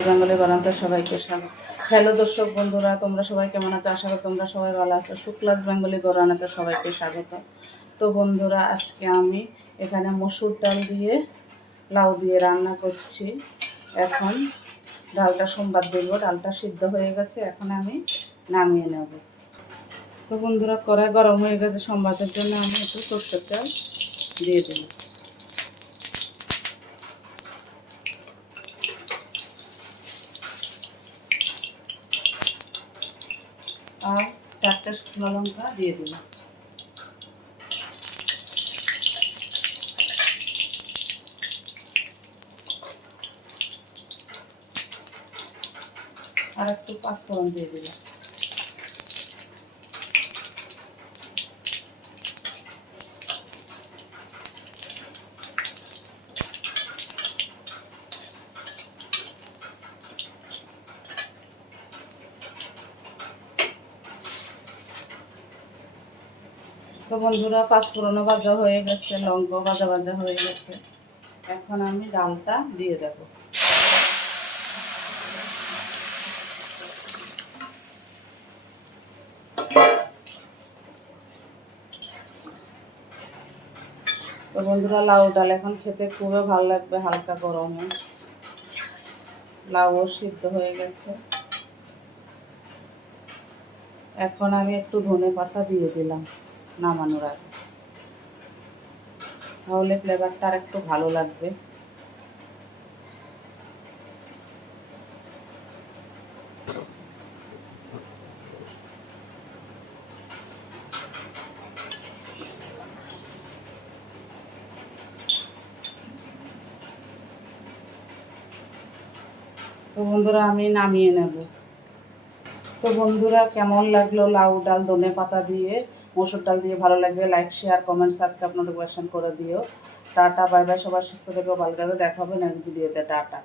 Bengali গণান্তে সবাইকে স্বাগত। Hello দর্শক বন্ধুরা, তোমরা সবাই কেমন আছো? আশা করি তোমরা সবাই ভালো আছো। শুক্লাস বেঙ্গলি গণান্তে সবাইকে স্বাগত। তো বন্ধুরা, আজকে আমি এখানে মসুর ডাল দিয়ে লাউ দিয়ে রান্না করছি। এখন ডালটা সোমবার দেবো। ডালটা সিদ্ধ হয়ে গেছে, এখন আমি নামিয়ে নেব। তো বন্ধুরা, কড়াই গরম হয়ে গেছে। সোমবারের জন্য আমি একটু সরষের তেল দিয়ে দেব। আর 4টে শুকনো লঙ্কা দিয়ে দিলাম। আর একটু পাঁচফোড়ন দিয়ে দিলাম। তো বন্ধুরা, পাঁচফোড়নও ভাজা হয়ে গেছে, লঙ্কাও ভাজা ভাজা হয়ে গেছে। এখন আমি ডালটা দিয়ে দেব। তো বন্ধুরা, লাউ ডাল এখন খেতে খুবই ভালো লাগবে হালকা গরমে। লাউও সিদ্ধ হয়ে গেছে। এখন আমি একটু ধনে পাতা দিয়ে দিলাম নামানোর আগে, তাহলে ফ্লেভারটা আর একটু ভালো লাগবে। তো বন্ধুরা, আমি নামিয়ে নেব। তো বন্ধুরা, কেমন লাগলো লাউ ডাল ধনে পাতা দিয়ে মসুর ডাল দিয়ে? ভালো লাগবে like share comment subscribe notification করে দিও। Tata, bye bye. সবার সুস্থ থেকো, ভালো থাকো। দেখা হবে নেক্সট ভিডিওতে। টাটা।